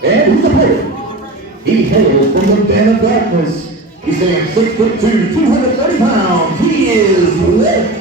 And he's a player. He hails from the Den of Darkness. He stands 6'2", 230 pounds. He is Wolf.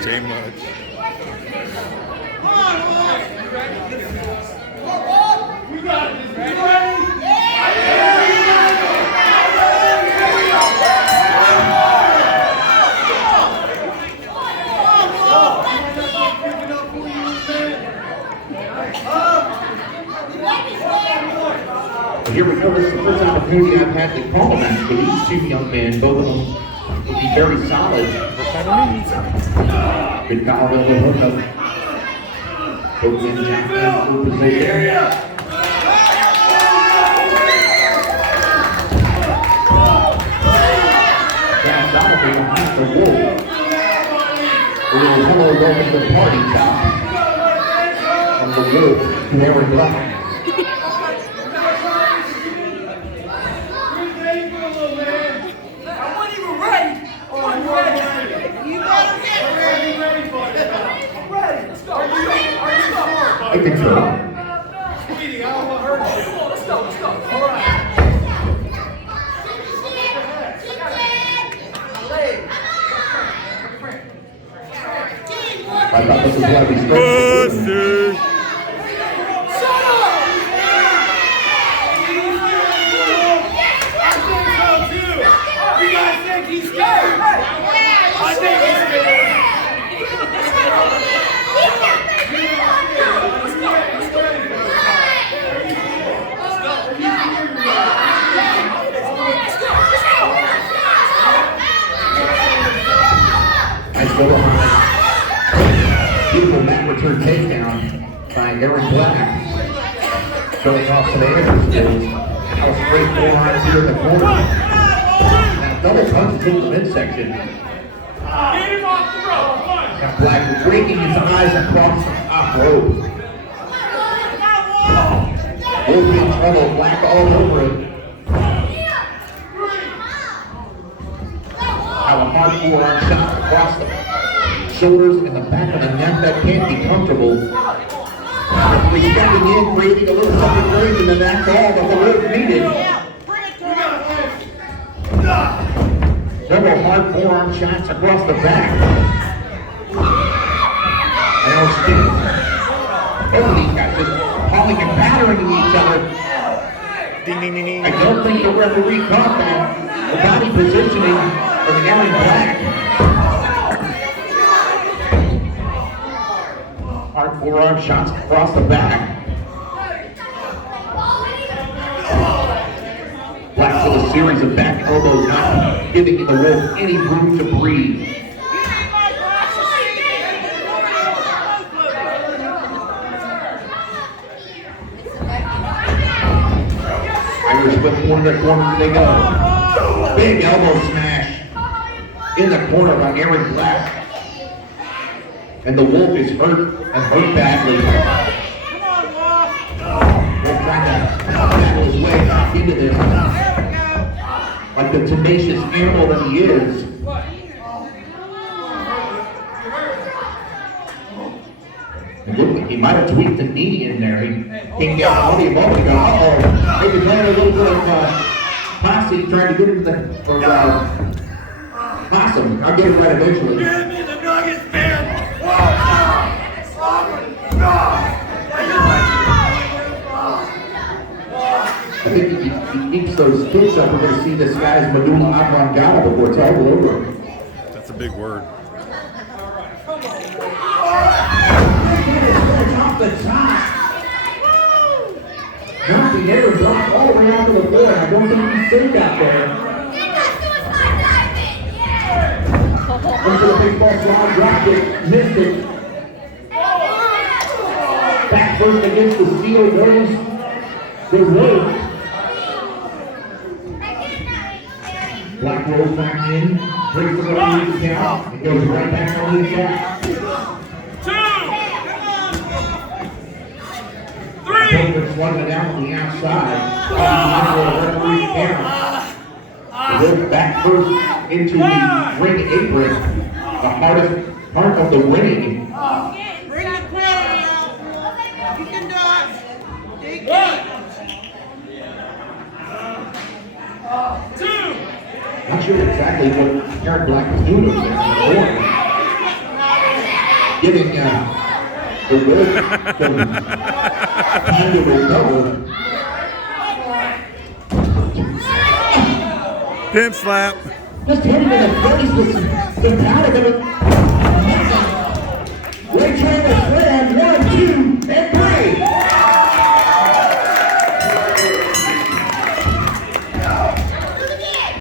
Too much. Here we go. This is the first opportunity I've had to call a match for these two young men. Both of them would be very solid. Good power with the hookup. Both men jacked down for position. Fast Donovan behind the Wolf. A little hello welcome to the party top. From the Wolf to Aaron Black. I think so. Sweetie, I don't want to hurt you. Let's go. All right. I thought this was going to be straight. Shut up! I think so too. You guys think he's scared? I think he's scared. Nice go behind. Beautiful mat return takedown by Aaron Black. Showing off some amateur skills. Now straight forearms here in the corner. Now double punches into the midsection. Get him off the rope. Now Black raking his eyes across the top rope. Wolf in trouble. Black all over it. Now a hard forearm shot across the shoulders and the back of the neck. That can't be comfortable. He's stepping in, creating a little something great, and then that's all that the Wolf needed. Several hard forearm shots across the back. And now it's sticking. Both of these guys just calling and battering each other. Ding, ding, ding, ding. I don't think the referee caught that. The body positioning of Aaron Black. Hard forearm shots across the back. Black with a series of back elbows, not giving the Wolf any room to breathe. Irish whip corner to corner they go. Big elbow smash in the corner by Aaron Black. And the Wolf is hurt and hurt badly. trying to battle his way back into this. Like the tenacious animal that he is. And look, he might have tweaked the knee in there. He came down on him a moment ago. Uh-oh. Maybe trying a little bit of passing, trying to get into the, or pass him. I'll get it right eventually. Give me the Nuggets, man! I think if he keeps those kicks up, we're going to see this guy's medulla oblongata before it's all over. That's a big word. Off the top. Jumping every block all the way out to the floor. I don't think he's safe out there. Into the baseball slide, dropped it, missed it. Back first against the steal goes the rope. Black rolls back in, breaks the lead count, it goes right back on the attack. 2, 3. It's slugging it out on the outside. The rope back first into the ring apron. The hardest part of the ring. Bring it down. You can do it. 1, 2. Not sure exactly what Aaron Black is doing over there. Giving the rope some time to recover. Pin slap. Just hit him in the face with some panic of it.